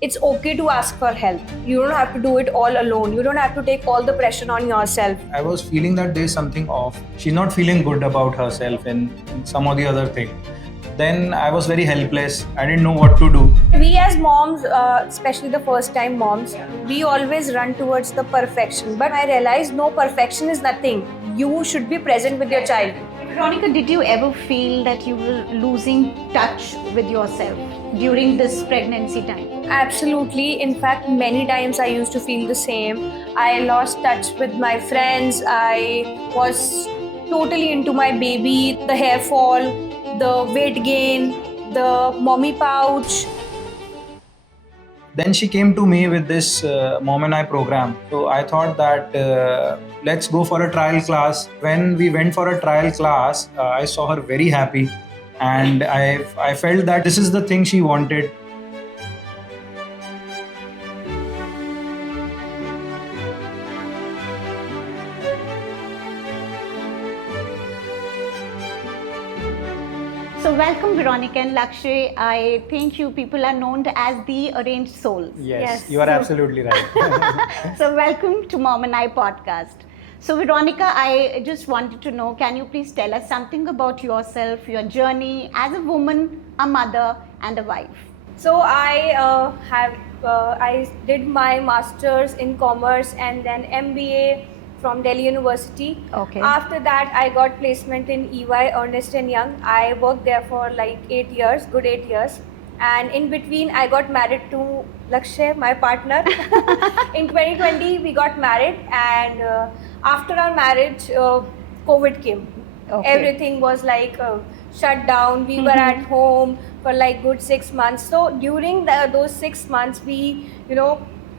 it's okay to ask for help. You don't have to do it all alone. You don't have to take all the pressure on yourself. I was feeling that there's something off. She's not feeling good about herself in some or the other thing. Then I was very helpless. I didn't know what to do. We as moms, especially the first time moms, we always run towards the perfection. But I realized no, perfection is nothing. You should be present with your child. Veronica, did you ever feel that you were losing touch with yourself during this pregnancy time? Absolutely. In fact, many times I used to feel the same. I lost touch with my friends. I was totally into my baby, the hair fall, the weight gain, the mommy pouch. Then she came to me with this Mom and I program. So I thought that let's go for a trial class. When we went for a trial class, I saw her very happy, and I felt that this is the thing she wanted. So welcome Veronica and Lakshay. I think you people are known as the arranged souls. Yes, you are absolutely right. So welcome to Mom and I podcast. So Veronica, I just wanted to know, can you please tell us something about yourself, your journey as a woman, a mother and a wife? So I did my masters in commerce and then MBA from Delhi University. Okay. After that, I got placement in EY, Ernst & Young. I worked there for like 8 years, good 8 years. And in between, I got married to Lakshay, my partner. In 2020, we got married, and after our marriage, COVID came. Okay. Everything was like shut down. We were at home for like good 6 months. So during those 6 months, we,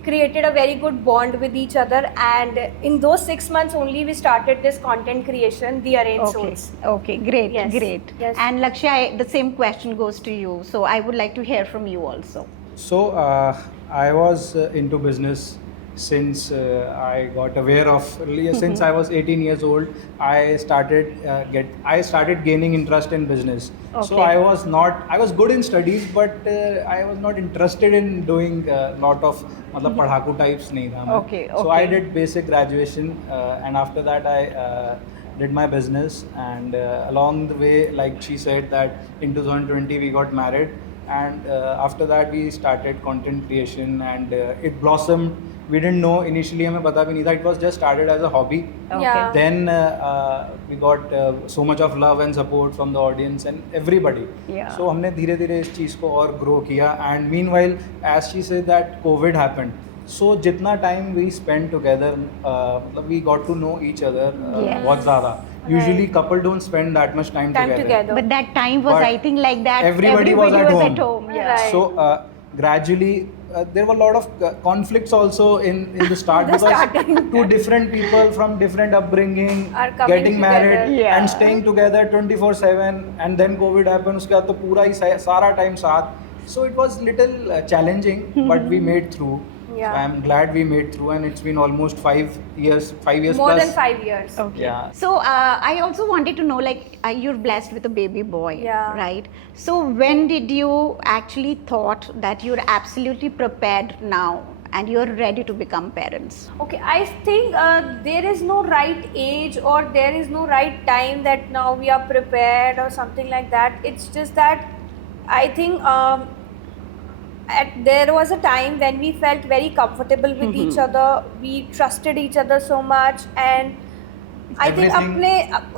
created a very good bond with each other, and in those 6 months only we started this content creation, The Arranged Souls. Okay, great, Yes. great. Yes. And Lakshay, the same question goes to you. So I would like to hear from you also. So I was into business since I got aware of since I was 18 years old. I started gaining interest in business. So Okay. I was good in studies, but I was not interested in doing lot of मतलब पढ़ाकू types नहीं था मैं. Okay, So I okay. did basic graduation, and after that I did my business, and along the way, like she said, that in 2020 we got married, and after that we started content creation, and it blossomed. We didn't know initially, हमें पता भी नहीं था. It was just started as a hobby. Okay. Yeah. Then we got so much of love and support from the audience and everybody. Yeah. So हमने धीरे धीरे इस चीज़ को और grow किया, and meanwhile, as she said that COVID happened. So जितना time we spent together, we got to know each other Yes. बहुत ज़्यादा. Usually couple don't spend that much time together. But that time was, But I think, like that. everybody was at home. Yeah. Right. So gradually there were a lot of conflicts also in the start, The because starting. two different people from different upbringing Are coming getting married together. Yeah. and staying together 24/7, and then COVID happened. उसके बाद तो पूरा ही सारा time साथ. So it was little challenging, but we made through. Yeah. So I'm glad we made through, and it's been almost 5 years More plus. than 5 years. Okay. Yeah. So I also wanted to know, like, you're blessed with a baby boy, Yeah. right? So when did you actually thought that you're absolutely prepared now and you're ready to become parents? Okay, I think there is no right age or there is no right time that now we are prepared or something like that. It's just that I think there was a time when we felt very comfortable with each other. We trusted each other so much, and I think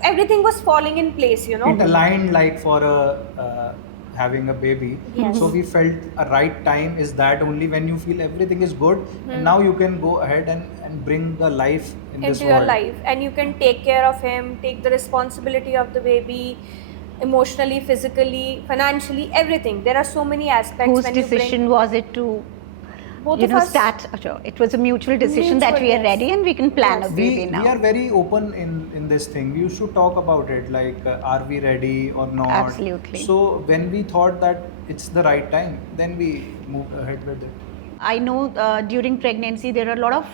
everything was falling in place, It aligned like for having a baby. Yes. So we felt a right time is that only when you feel everything is good, and now you can go ahead and bring the life in this into your world. life, and you can take care of him, take the responsibility of the baby, emotionally, physically, financially, everything. There are so many aspects. Whose when you decision was it to, both you of know, us, start? It was a mutual decision that we are Mutual, yes. ready and we can plan Yes. a baby now. We are very open in this thing. We should talk about it, like are we ready or not. Absolutely. So when we thought that it's the right time, then we moved ahead with it. I know during pregnancy there are a lot of,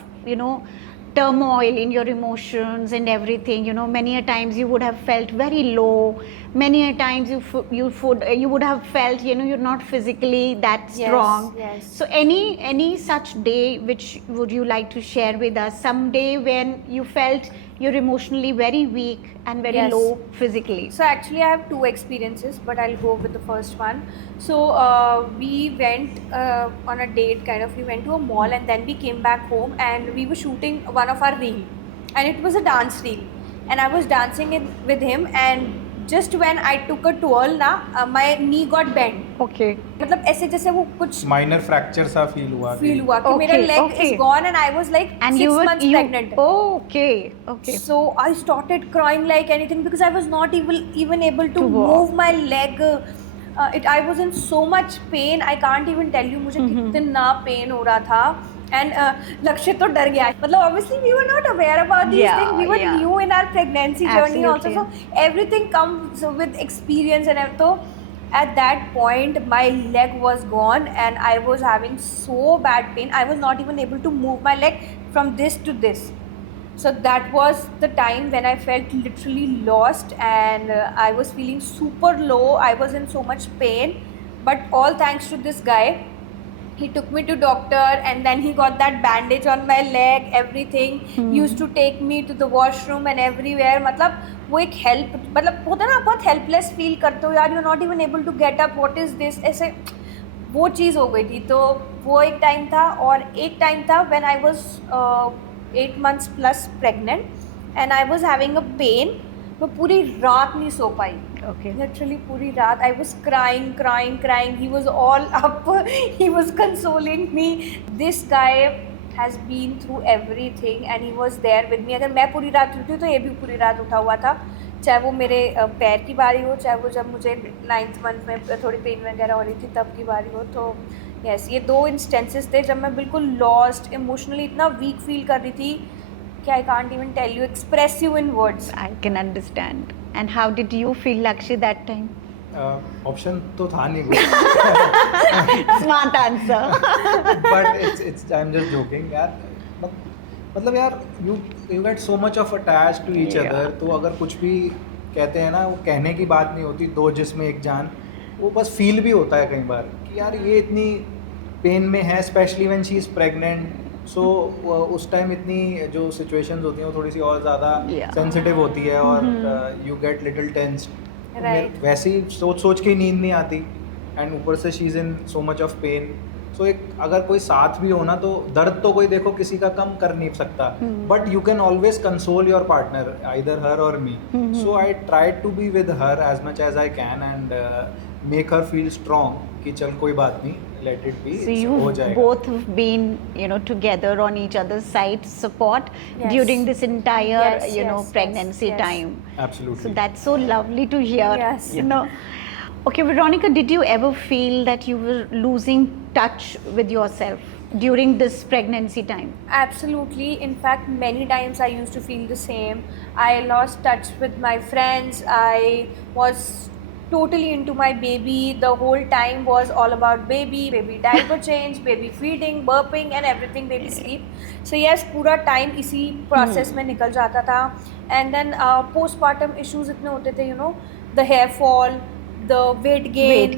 turmoil in your emotions and everything, you know, many a times you would have felt very low, many a times you would have felt, you know, you're not physically that strong. Yes. So any such day which would you like to share with us, some day when you felt you're emotionally very weak and very Yes. low physically? So actually, I have two experiences, but I'll go with the first one. So we went on a date, kind of. We went to a mall and then we came back home and we were shooting one of our reel, and it was a dance reel, and I was dancing with him, and just when I took a twirl na, my knee got bent. Okay. मतलब ऐसे जैसे वो कुछ minor fracture सा feel हुआ feel हुआ कि मेरा Okay, leg okay. is gone and I was like And 6 you were months pregnant. Okay. So I started crying like anything because I was not even able to To walk. move my leg. I was in so much pain. I can't even tell you मुझे कितना pain हो रहा था. And लक्ष्य तो डर गया. मतलब obviously we were not aware about these Yeah, things. We were yeah. new in our pregnancy journey also. Absolutely. So everything comes with experience and everything. At that point, my leg was gone and I was having so bad pain. I was not even able to move my leg from this to this. So that was the time when I felt literally lost and I was feeling super low. I was in so much pain. But all thanks to this guy. He took me to doctor and then he got that bandage on my leg, everything. Used to take me to the washroom and everywhere. मतलब वो एक help, मतलब होता है ना, बहुत helpless feel करते हो यार, you're not even able to get up, what is this, ऐसे वो चीज़ हो गई थी. तो वो एक टाइम था. और एक टाइम था when I was 8 months plus pregnant and I was having a pain. मैं पूरी रात नहीं सो पाई. Okay. Literally पूरी रात I was crying. He was all up. He was consoling me. This guy has been through everything and he was there with me. अगर मैं पूरी रात उठी तो ये भी पूरी रात उठा हुआ था. चाहे वो मेरे पैर की बारी हो, चाहे वो जब मुझे 9th month में थोड़ी पेन वगैरह हो रही थी तब की बारी हो. तो यस, ये 2 इंस्टेंसेस थे जब मैं बिल्कुल लॉस्ट, इमोशनली इतना वीक फील कर रही थी कि I can't even tell you, express you in words. I can understand. And how did you feel, Lakshya, that time? Option तो था नहीं कुछ. Smart answer. But it's I'm just joking यार. मतलब यार you get so much of attached to each Yeah. other. तो अगर कुछ भी कहते हैं ना, वो कहने की बात नहीं होती. 2 जिस्म एक जान, वो बस फील भी होता है कई बार कि यार ये इतनी पेन में है, specially when she is pregnant. So उस टाइम इतनी जो सिचुएशंस होती हैं वो थोड़ी सी और ज़्यादा Yeah. सेंसिटिव होती है और you get little tense. Right. वैसे ही सोच के नींद नहीं आती एंड ऊपर से she is in so much of pain. So एक अगर कोई साथ भी हो ना, तो दर्द तो कोई देखो किसी का कम कर नहीं सकता, but you can always console your partner, either her और me. So I try to be with her as much as I can and make her feel strong कि चल कोई बात नहीं, let it be. So हो you've जाएगा. both been, you know, together on each other's side support Yes. during this entire, Yes, you know, yes, pregnancy yes. time. Absolutely. So that's so lovely to hear. Yes. You know. Okay, Veronica, did you ever feel that you were losing touch with yourself during this pregnancy time? Absolutely. In fact, many times I used to feel the same. I lost touch with my friends. I was totally into my baby. The whole time was all about baby diaper change, baby feeding, burping and everything, baby sleep. So yes, पूरा time इसी process में निकल जाता था. And then postpartum issues इतने होते थे, you know, the hair fall, the weight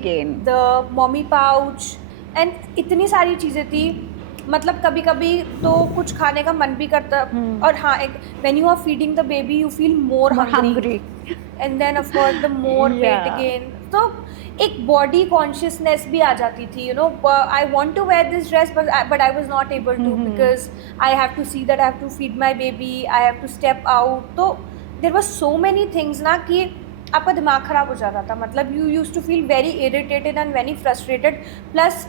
gain, the mommy pouch, and इतनी सारी चीज़ें थी. मतलब कभी कभी तो कुछ खाने का मन भी करता. और हाँ, when you are feeding the baby you feel more hungry. And then of course the more weight Yeah. gain. तो एक body consciousness भी आ जाती थी, you know. I want to wear this dress but I was not able to because I have to see that I have to feed my baby, I have to step out. तो there were so many things ना कि आपका दिमाग ख़राब हो जाता था. मतलब you used to feel very irritated and very frustrated. Plus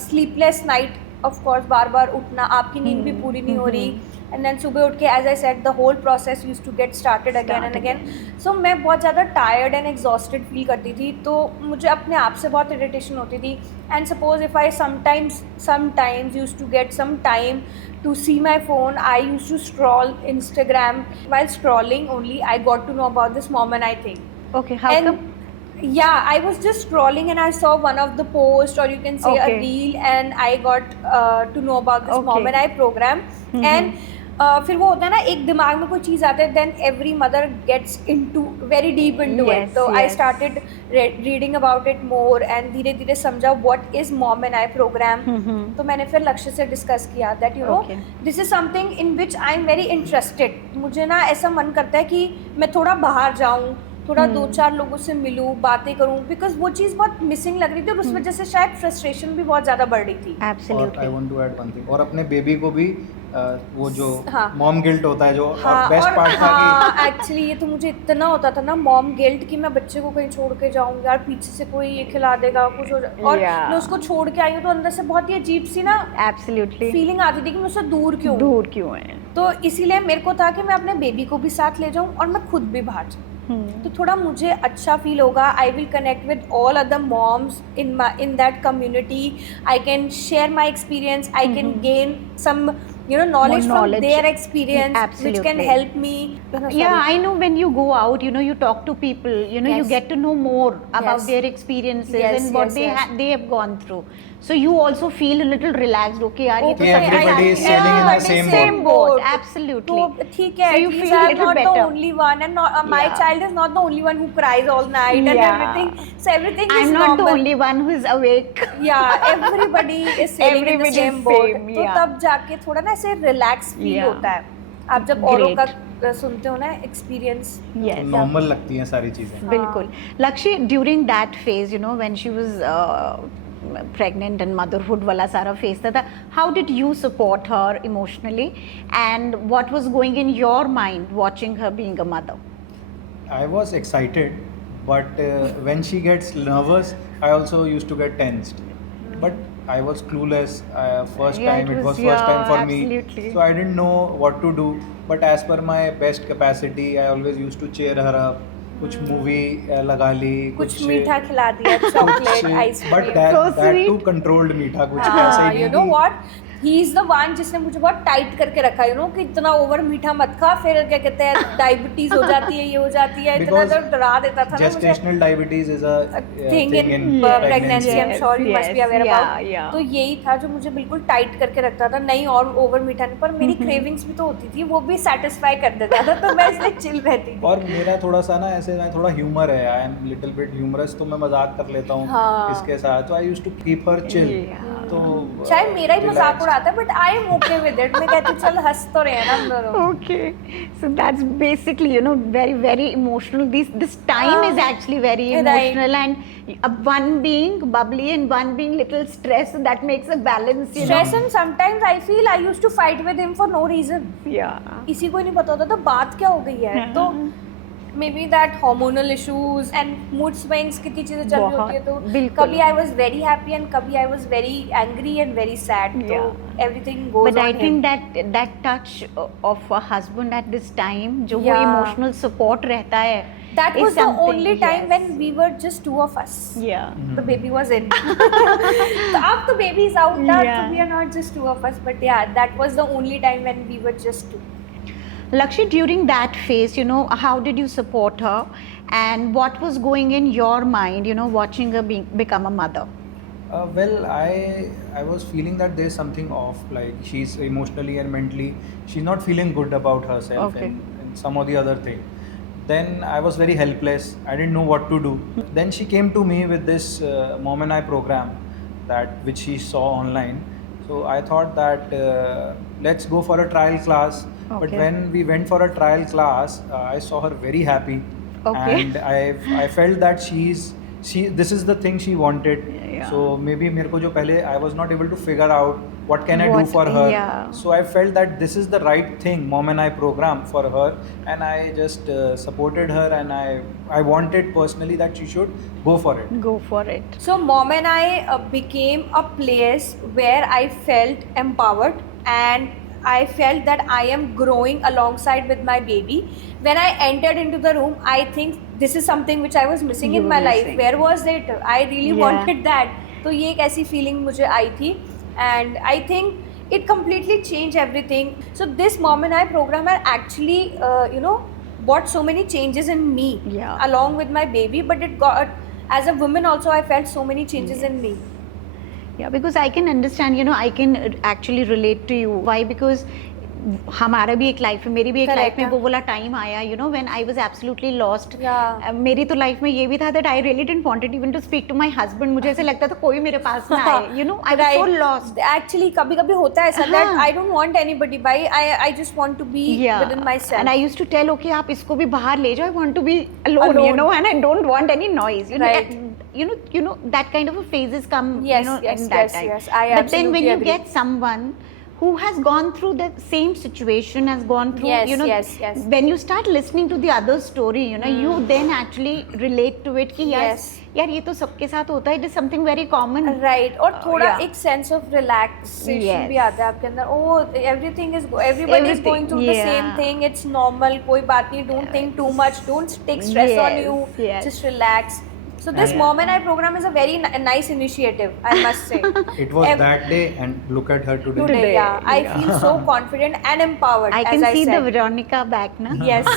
sleepless night, of course, बार बार उठना, आपकी नींद भी पूरी नहीं हो रही. And then सुबह उठ के, as I said, the whole process used to get started again and again. So मैं बहुत ज़्यादा tired and exhausted feel करती थी. तो मुझे अपने आप से बहुत irritation होती थी. And suppose if I sometimes used to get some time to see my phone, I used to scroll Instagram. While scrolling only, I got to know about this Mom and I thing. Okay, how And come? yeah, I was just scrolling and I saw one of the posts, or you can say Okay. a reel, and I got to know about this Okay. Mom and I program. And फिर वो होता है ना, एक दिमाग में कोई चीज़ आता है, then every mother gets into very deep into Yes, it. तो I yes. Started reading about it more and धीरे धीरे समझा what is mom and I program. तो मैंने फिर लक्ष्य से डिस्कस किया that you know Okay. This is something in which I am very interested. मुझे ना ऐसा मन करता है कि मैं थोड़ा बाहर जाऊँ, थोड़ा 2-4 लोगों से मिलूँ, बातें करूँ, बिकॉज वो चीज़ बहुत मिसिंग लग रही थी और उस वजह से शायद फ्रस्ट्रेशन भी बहुत ज़्यादा बढ़ रही थी. और I Absolutely. Want to add one thing, और अपने बेबी को भी वो जो हाँ. मॉम गिल्ट होता है जो हाँ, बेस्ट और पार्ट था हाँ एक्चुअली ये तो मुझे इतना होता था ना मॉम गिल्ट कि मैं बच्चे को कहीं छोड़ के जाऊँ, यार पीछे से कोई ये खिला देगा कुछ हो और Yeah. मैं उसको छोड़ के आई हूँ तो अंदर से बहुत ही अजीब सी ना Absolutely. फीलिंग आती थी कि मैं उससे दूर क्यों हूँ. दूर क्यों है? तो इसीलिए मेरे को था कि मैं अपने बेबी को भी साथ ले जाऊँ और मैं खुद भी बाहर जाऊँ. तो थोड़ा मुझे अच्छा फील होगा. I will connect with all other moms in that community. I can share my experience. I can gain some knowledge from knowledge. their experience which can Absolutely. help me. Yeah, I know when you go out, you talk to people, you Yes. get to know more about Yes. their experiences Yes, and what yes. they have gone through. So you also feel a little relaxed. Okay, yaar, ye to Okay, sab everybody is sailing in the same same boat. boat. Absolutely. तो ठीक है, So you at least feel I'm little not the better. only one, and my Yeah. child is not the only one who cries all night and Yeah. everything. So everything I'm is not normal. the only one who is awake. Yeah, everybody is sailing in the Everybody same is boat. same, तो yeah. तब जाके थोड़ा ना ऐसे relax feel Yeah. होता है. आप जब औरों Great. का सुनते हो ना एक्सपीरियंस. Yes. नॉर्मल लगती हैं सारी चीज़ें. बिल्कुल. Lakshi, during that phase, when she was pregnant and motherhood wala sara phase tha, how did you support her emotionally and what was going in your mind watching her being a mother? I was excited, but when she gets nervous, I also used to get tensed. But I was clueless. First Yeah, time, it it was- was first time for absolutely. me. So I didn't know what to do. But as per my best capacity, I always used to cheer her up. कुछ movie लगा ली, कुछ मीठा खिला दिया, chocolate, ice cream. But that So that sweet. too controlled मीठा, कुछ हाँ, ऐसे ही you know what? He is the one जिसने मुझे बहुत टाइट करके रखा, कि इतना ओवर मीठा मत खा, फिर क्या कहते हैं डायबिटीज हो जाती है, ये हो जाती है, इतना Because डरा देता था ना मुझे. Gestational diabetes is a thing in pregnancy. Pregnancy. I am sure you must be aware yeah, about. yeah. तो यही था जो मुझे बिल्कुल टाइट करके रखता था, नहीं और ओवर मीठा नहीं. पर मेरी क्रेविंग्स भी तो होती थी, वो भी सेटिस्फाई कर देता था, तो मैं इसलिए चिल रहती थी. और मेरा थोड़ा सा ना ऐसे ना थोड़ा ह्यूमर है, I am little bit humorous, तो मैं मजाक कर लेता हूँ हाँ. इसके साथ. तो I used to keep her chill. Yeah. तो शायद मेरा ही मजाक relaxed. उड़ाता है, but I am okay with it. मैं कहती हूँ चल हंस तो रहे हैं ना हम दोनों. Okay, so that's basically very very emotional. This time is actually very Right. emotional, and one being bubbly and one being little stressed, so that makes a balance. Stress, and sometimes I feel I used to fight with him for no reason. Yeah. इसी को ही नहीं पता होता था बात क्या हो गई है. तो maybe that hormonal issues and mood swings, कितनी चीज़ें चल रही होती है. तो बिल्कुल. कभी I was very happy and कभी I was very angry and very sad. तो everything goes But I on think him. that touch of a husband at this time, जो वो Yeah. emotional support रहता है. That is was the something, only time yes. when we were just two of us. Yeah. The baby was in. So अब the baby is out now, Yeah. so we are not just two of us. But yeah, that was the only time when we were just two. Lakshi, during that phase, how did you support her, and what was going in your mind, watching her become a mother? Well, I was feeling that there's something off. Like she's emotionally and mentally, she's not feeling good about herself, Okay. and some or the other thing. Then I was very helpless. I didn't know what to do. Then she came to me with this Mom and I program which she saw online. So I thought that let's go for a trial class. But Okay. when we went for a trial class, I saw her very happy, Okay. and I felt that this is the thing she wanted. Yeah. So maybe मेरे को जो पहले I was not able to figure out what can I do What- for her. yeah. So I felt that this is the right thing, Mom and I program for her, and I just supported her, and I wanted personally that she should go for it. Go for it. So Mom and I became a place where I felt empowered, and I felt that I am growing alongside with my baby. When I entered into the room, I think this is something which I was missing You in were my life. missing. Where was it? I really Yeah. wanted that. तो ये एक ऐसी feeling मुझे आई थी, and I think it completely changed everything. So this Mom and I program had actually, brought so many changes in me, Yeah. along with my baby. But it got, as a woman also, I felt so many changes in me. Yeah, because I can understand, I can actually relate to you. Why? Because हमारा भी एक life है, मेरी भी एक Correct, life में हाँ. वो वाला टाइम आया, you know, when I was absolutely lost. Yeah. मेरी तो लाइफ में ये भी था that I really didn't wanted even to speak to my husband. मुझे ऐसे लगता था कोई मेरे पास ना आए, you know, I was so lost. Actually, कभी-कभी होता है ऐसा that I don't want anybody by. I just want to be within myself. And I used to tell, okay, आप इसको भी बाहर ले जाओ, I want to be alone, you know, and I don't want any noise, you know. Right. You know that kind of a phases come, Yes, you know, yes, in that yes, time. yes. I But then when absolutely you agree. get someone who has gone through the same situation, has gone through, Yes, you know, yes, yes. when you start listening to the other story, you know, you then actually relate to it कि Yes. यार ये तो सबके साथ होता है, it is something very common. Right. और थोड़ा yeah. एक sense of relaxation Yes. भी आता है आपके अंदर. Oh, everybody is going through the same yeah. thing. It's normal. कोई बात नहीं. Don't think too much. Don't take stress on Yes, you. yes. Just relax. So this Yeah. Mom and I program is a very nice initiative, I must say. It was Ev- that day, and look at her today. Today, yeah. I yeah. feel so confident and empowered. I as can see the said. Veronica back now. Yes.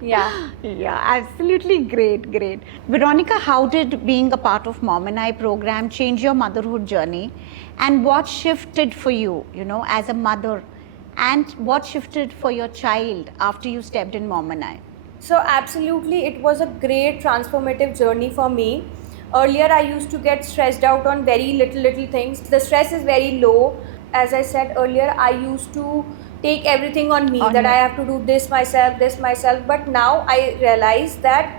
Yeah. Yeah, absolutely great, great. Veronica, how did being a part of Mom and I program change your motherhood journey? And what shifted for you, you know, as a mother? And what shifted for your child after you stepped in Mom and I? So absolutely, it was a great transformative journey for me. Earlier, I used to get stressed out on very little things. The stress is very low. As I said earlier, I used to take everything on me, that I have to do this myself. But now I realize that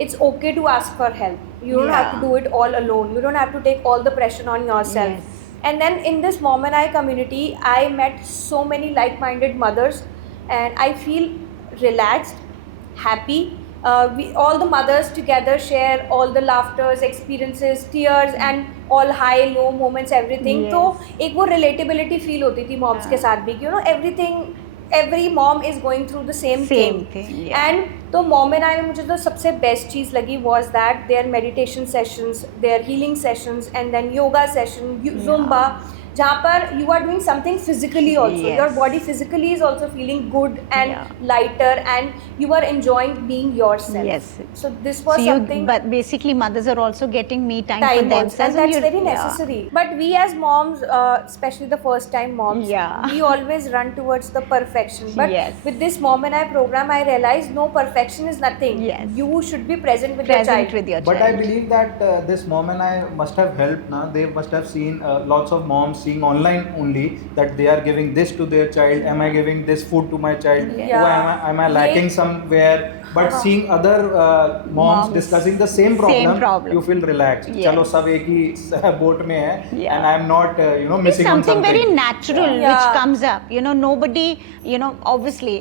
it's okay to ask for help. You don't have to do it all alone. You don't have to take all the pressure on yourself. Yes. And then in this Mom and I community, I met so many like-minded mothers, and I feel relaxed, happy. We all the mothers together share all the laughters, experiences, tears, and all high, low moments, everything. Yes. तो एक वो relatability feel होती थी moms के साथ भी, you know, every mom is going through the same thing. yeah. And तो Mom and I में मुझे तो सबसे best चीज़ लगी was that their meditation sessions, their healing sessions, and then yoga session, Zumba, जहाँ पर you are doing something physically also. Yes. Your body physically is also feeling good and Yeah. lighter, and you are enjoying being yourself. Yes. So this was So something. but basically mothers are also getting me time for Time also, themselves. and that's you're- very necessary. But we as moms, especially the first time moms, Yeah. we always run towards the perfection. But Yes. with this Mom and I program, I realized no, perfection is nothing. Yes. You should be present with Present your child. with your But child. I believe that this Mom and I must have helped. Na? They must have seen lots of moms seeing online only that they are giving this to their child. Am I giving this food to my child? Yeah. Oh, am I lacking somewhere? But seeing other moms discussing the same problem, you feel relaxed. Yes. चलो सब एक ही boat में है, Yeah. and I am not It's missing on something something. very natural Yeah. which comes up, you know. Nobody, you know, obviously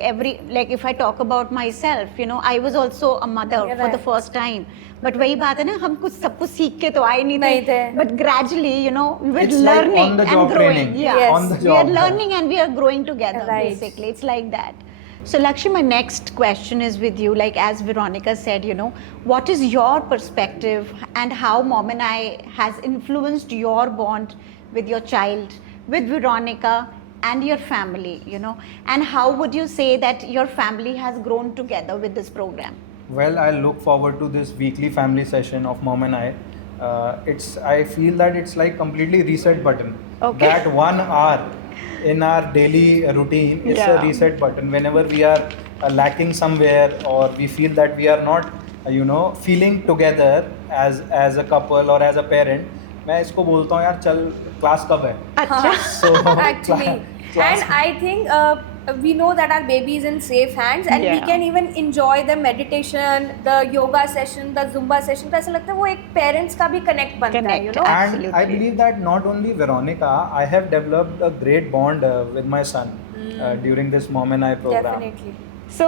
like if I talk about myself, you know, I was also a mother Yeah, for the right. first time, but वही बात है ना, हम कुछ सब कुछ सीख के तो आए नहीं नहीं थे. but gradually, you know, we were It's like learning on the and job growing. training. Yeah, Yes. On the we are job. learning and we are growing together. Right. Basically, it's like that. So Lakshmi, my next question is with you. Like as Veronica said, you know, what is your perspective and how Mom and I has influenced your bond with your child, with Veronica and your family, you know, and how would you say that your family has grown together with this program? Well, I look forward to this weekly family session of Mom and I. I feel that it's like completely reset button. Okay. That 1 hour in our daily routine is a Yeah. reset button. Whenever we are lacking somewhere, or we feel that we are not, feeling together as a couple or as a parent, मैं इसको बोलता हूँ यार चल class कब है. अच्छा. So Actually, class- and I think we know that our baby is in safe hands, and we Yeah. can even enjoy the meditation, the yoga session, the Zumba session. तो ऐसा लगता है वो एक parents का भी connect बनता है, Connect, you know. And I Absolutely. believe that not only Veronica, I have developed a great bond with my son during this Mom and I program. Definitely. So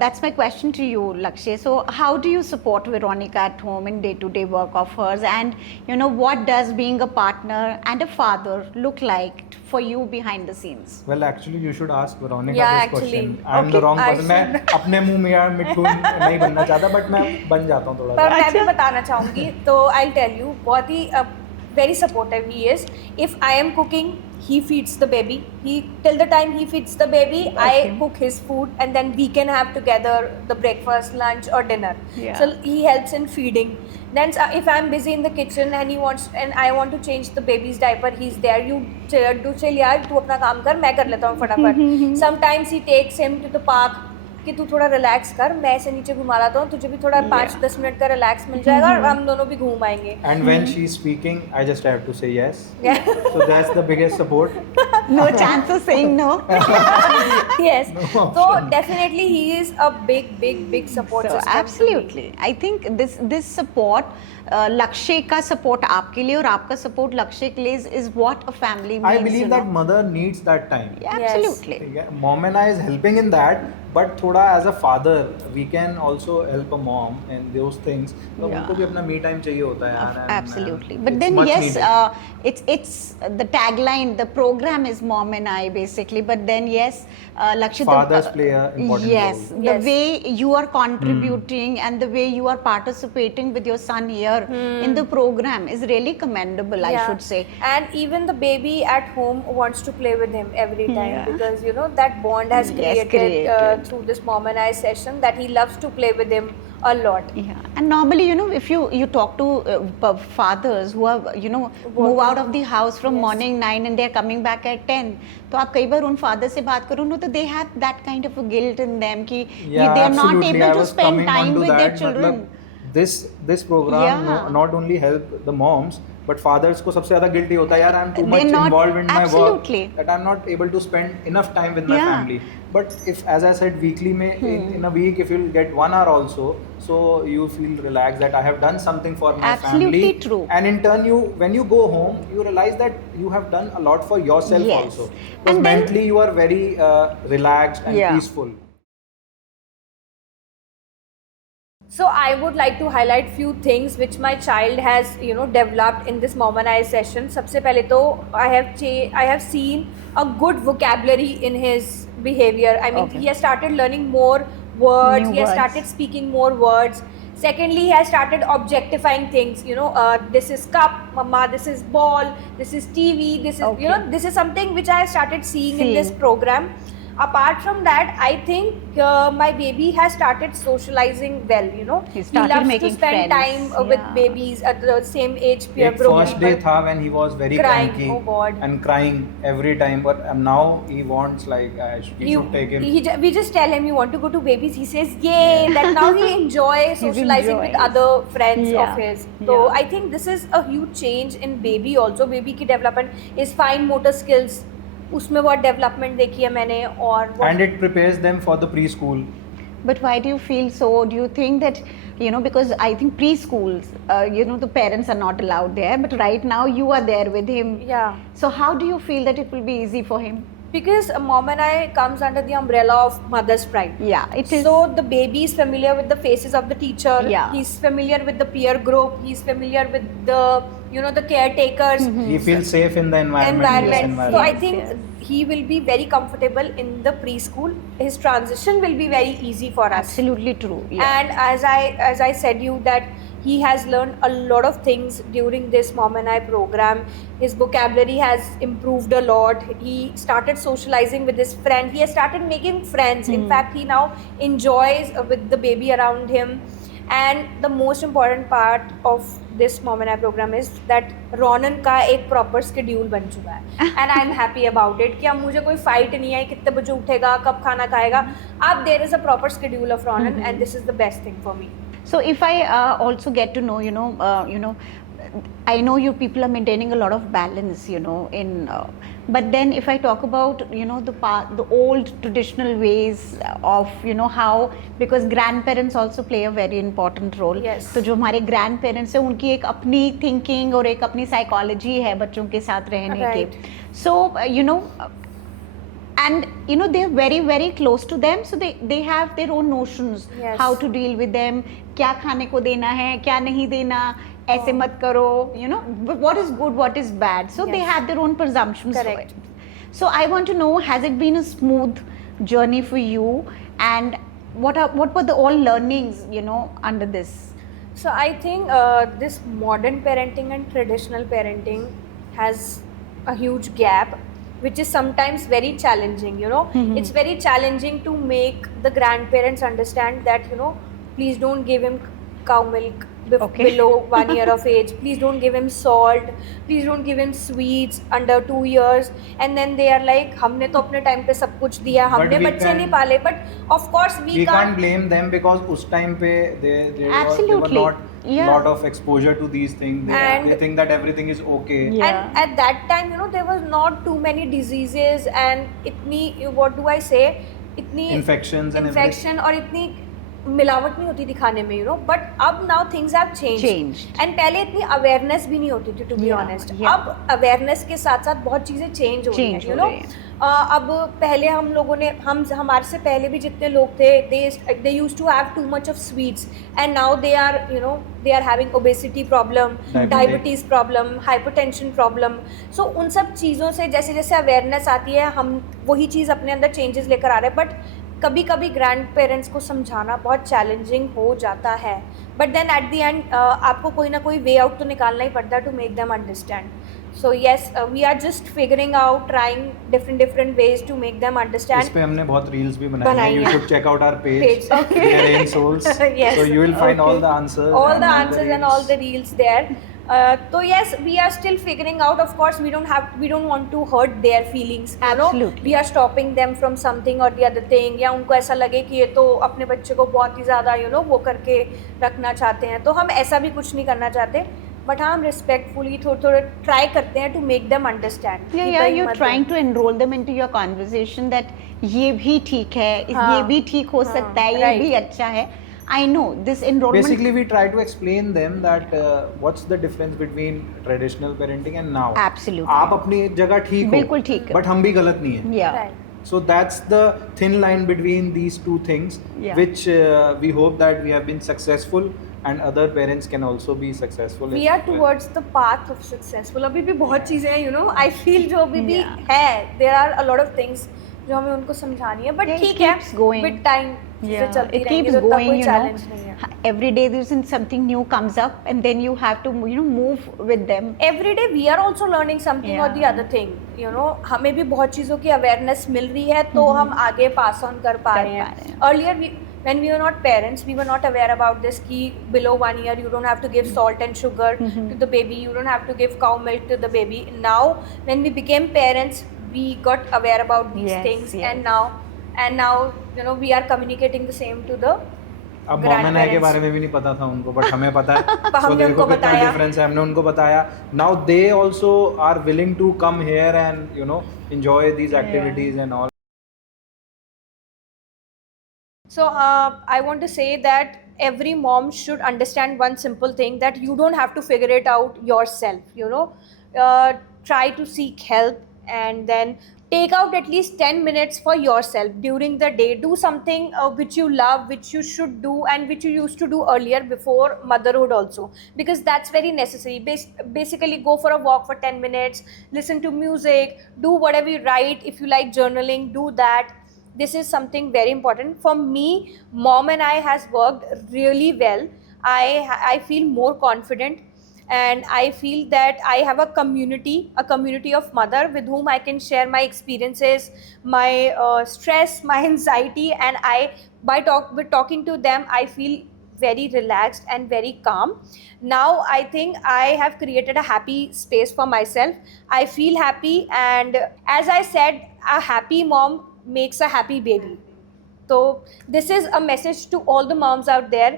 that's my question to you, Lakshay. So how do you support Veronica at home in day-to-day work of hers, and you know what does being a partner and a father look like for you behind the scenes? Well, actually, you should ask Veronica Yeah, this actually. question. I'm the Okay, wrong I person. मैं अपने मुंह में यार मिट्टू नहीं बनना चाहता, but मैं बन जाता हूँ थोड़ा. पर मैं भी अच्छा. बताना चाहूँगी, तो I'll tell you, बहुत ही very supportive he is. If I am cooking, he feeds the baby. Till the time he feeds the baby, I Okay. cook his food, and then we can have together the breakfast, lunch, or dinner. Yeah. So he helps in feeding. Then if I'm busy in the kitchen and I want to change the baby's diaper, he's there. You do चल यार तू अपना काम कर, मैं कर लेता हूँ फटाफट. Sometimes he takes him to the park कि तू थोड़ा रिलैक्स कर, मैं ऐसे नीचे घुमा लाता हूँ, तुझे भी थोड़ा 5-10 मिनट का रिलैक्स मिल जाएगा और हम दोनों भी घूम आएंगे. And when she's speaking, I just have to say yes. Yeah. So that's the biggest support. No chance of saying no. Yes. No So option. definitely he is a big support So system. absolutely, I think this support, लक्ष्य का support आपके लिए और आपका support लक्ष्य के लिए is what a family means. I believe that mother needs that time. Yeah, Yes. absolutely. Yeah, mom and I is helping in that, but थोड़ा as a father we can also help a mom in those things. तो Yeah. उनको भी अपना me time चाहिए होता है यार. and, Absolutely, but it's then much yes, needed. it's the tagline, the program is Mom and I basically. But then yes, Lakshit, Fathers play a important yes, role. the Yes. way you are contributing and the way you are participating with your son here in the program is really commendable. I Yeah. should say. And even the baby at home wants to play with him every time Yeah. because you know that bond has Yes, created through this Mom and I session, that he loves to play with him a lot. Yeah, and normally, you know, if you talk to fathers who are, you know, move out of the house from Yes. morning 9 and they're coming back at 10, तो आप कई बार उन father से बात करो ना, तो they have that kind of a guilt in them कि Yeah, they are not absolutely. able I to was spend coming time onto with their that. children. मतलब this program Yeah. not only help the moms but fathers को सबसे ज़्यादा guilty होता है यार I'm too They're much not- involved in my work absolutely. that I'm not able to spend enough time with my Yeah. family. But if, as I said, weekly में in a week if you'll get 1 hour also, so you feel relaxed that I have done something for my Absolutely family. true. And in turn when you go home you realize that you have done a lot for yourself Yes. also. And Because then- mentally you are very relaxed and Yeah. peaceful. So I would like to highlight few things which my child has, you know, developed in this Mom and I session. सबसे पहले तो I have seen a good vocabulary in his behavior. I mean, Okay. he has started learning more words. New He has words. started speaking more words. Secondly, he has started objectifying things. You know, this is cup, mama. This is ball. This is TV. This is Okay. you know, this is something which I have started seeing in this Seeing. program. Apart from that, I think my baby has started socializing well. You know, He started loves making to spend friends, time with yeah. babies at the same age peer एक group. first day था when he was very Crying, cranky oh God. and crying every time, but now he wants like we should take him. We just tell him you want to go to babies. He says yay. That now he enjoys socializing with enjoys. other friends Yeah. of his. So Yeah. I think this is a huge change in baby also. Baby की development is fine motor skills. उसमें बहुत development देखी है मैंने और And it prepares them for the preschool. But why do you feel so? Do you think that, you know, because I think preschools, you know, the parents are not allowed there, but right now you are there with him. yeah. So how do you feel that it will be easy for him? Because Mom and I comes under the umbrella of Mother's Pride. Yeah, it is. So the baby is familiar with the faces of the teacher. Yeah. He's familiar with the peer group. He's familiar with the, you know, the caretakers. He feels safe in the environment. in this environment. So I think Yes. he will be very comfortable in the preschool. His transition will be very easy for us. Absolutely true. Yeah. And as I said you that he has learned a lot of things during this Mom and I program. His vocabulary has improved a lot. He started socializing with his friend. He has started making friends. In fact, he now enjoys with the baby around him. And the most important part of this Mom and I program is that Ronan का एक proper schedule बन चुका है. And I'm happy about it कि अब मुझे कोई fight नहीं है कितने बजे उठेगा कब खाना खाएगा. अब there is a proper schedule of Ronan and this is the best thing for me. So if I also get to know, you know, I know you people are maintaining a lot of balance, you know, in. But then if I talk about, you know, the old traditional ways of, you know, how, because grandparents also play a very important role. Yes. तो जो हमारे grandparents हैं उनकी एक अपनी thinking और एक अपनी psychology है बच्चों के साथ रहने की. Right. So you know. And you know they're very very close to them, so they have their own notions Yes. how to deal with them. क्या खाने को देना है क्या नहीं देना ऐसे मत करो, you know, what is good what is bad, so they Yes. have their own presumptions for Correct. it. So I want to know, has it been a smooth journey for you, and what were the all learnings, you know, under this? So I think this modern parenting and traditional parenting has a huge gap, which is sometimes very challenging, you know. It's very challenging to make the grandparents understand that, you know, please don't give him cow milk Okay. below 1 year of age. Please don't give him salt. Please don't give him sweets under 2 years. And then they are like, हमने तो अपने time पे सब कुछ दिया, हमने we बच्चे can- नहीं पाले. But of course we can't blame them because उस time पे they were Absolutely. not Yeah. lot of exposure to these things. And- They think that everything is okay. Yeah. And at that time, there was not too many diseases and itni, what do I say, itni Infections and infection और इतनी मिलावट नहीं होती थी खाने में, but अब now things have Changed. Changed and पहले इतनी अवेयरनेस भी नहीं होती थी, to be Yeah, honest. yeah. अब अवेयरनेस के साथ साथ बहुत चीज़ें चेंज हो रही Change हैं, हो रही हैं. अब पहले हम लोगों ने हमारे से पहले भी जितने लोग थे, they used to have too much of sweets and now they are having obesity problem, diabetes problem, hypertension problem. So उन सब चीज़ों से जैसे जैसे अवेयरनेस आती है, हम वही चीज़ अपने अंदर चेंजेस लेकर आ रहे हैं. बट कभी कभी ग्रैंड पेरेंट्स को समझाना बहुत चैलेंजिंग हो जाता है. But then at the end आपको कोई ना कोई वे आउट तो निकालना ही पड़ता है to make them understand. So yes, we are just figuring out, trying different ways to make them इस understand. पे हमने बहुत reels भी बनाई बनाई हैं. You हैं. should check out our page. Page, okay. Rain Souls. Yes. So you will find all Okay. the answers. All the and answers and reels. all the reels there. So yes, we are still figuring out. Of course, we don't want to hurt their feelings. Absolutely. We are stopping them from something or the other thing. या उनको ऐसा लगे कि ये तो अपने बच्चे को बहुत ही ज़्यादा वो करके रखना चाहते हैं. तो हम ऐसा भी कुछ नहीं करना चाहते. बट हाँ, हम रिस्पेक्टफुली थोड़ा ट्राई करते हैं to make them understand. Yeah, you're trying to enroll them into your conversation that ये भी ठीक है, हाँ. ये भी ठीक हो सकता है, ये right. भी अच्छा है. I know this enrollment. Basically, we try to explain them that what's the difference between traditional parenting and now. Absolutely. आप अपनी जगह ठीक हो, बिल्कुल ठीक है. but हम भी गलत नहीं है. Yeah. Right. So that's the thin line between these two things, Yeah. which we hope that we have been successful and other parents can also be successful. We if- are towards the path of successful. अभी भी बहुत चीज़ें हैं, I feel जो अभी भी Yeah. है, there are a lot of things जो हमें उनको समझानी है. But Yeah, it ठीक है, keeps going. with time से Yeah, चलती it रहेंगी, keeps तो इतना going, कोई challenge नहीं है. Every day there's something new comes up, and then you have to, move with them. Every day we are also learning something or the Yeah. other thing. हमें भी बहुत चीज़ों की awareness मिल रही है, तो हम आगे pass on कर पा कर रहे पा हैं. रहे हैं. Earlier when we were not parents, we were not aware about this कि below 1 year you don't have to give salt and sugar to the baby, you don't have to give cow milk to the baby. Now when we became parents, we got aware about these Yes, things. yes. And now we are communicating the same to the अब mom and आई के grandparents. बारे में भी नहीं पता था उनको, but हमें पता है. हमने So देखो उनको कितना बताया. डिफरेंस है, हमने उनको बताया. Now they also are willing to come here and enjoy these activities and all. So I want to say that every mom should understand one simple thing, that you don't have to figure it out yourself. Try to seek help and then take out at least 10 minutes for yourself during the day. Do something which you love, which you should do and which you used to do earlier before motherhood also, because that's very necessary. Basically go for a walk for 10 minutes, listen to music, do whatever you write. If you like journaling, do that. This is something very important. For me, mom and I has worked really well. I feel more confident, and I feel that I have a community of mother with whom I can share my experiences, my stress, my anxiety, and by talking to them, I feel very relaxed and very calm. Now I think I have created a happy space for myself. I feel happy, and as I said, a happy mom makes a happy baby. So this is a message to all the moms out there.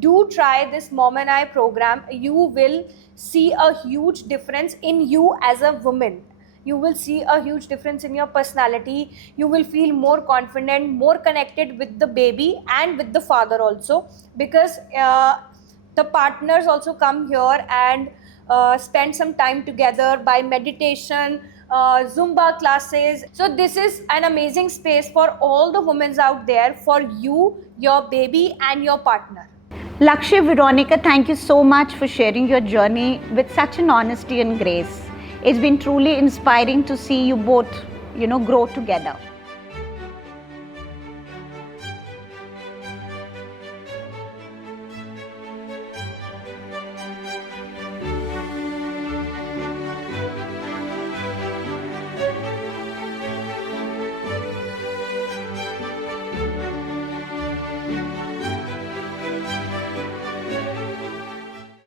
Do try this Mom and I program. You will see a huge difference in you as a woman. You will see a huge difference in your personality. You will feel more confident, more connected with the baby and with the father also, because the partners also come here and spend some time together by meditation, Zumba classes. So this is an amazing space for all the women out there, for you, your baby and your partner. Lakshya, Veronica, thank you so much for sharing your journey with such an honesty and grace. It's been truly inspiring to see you both, grow together.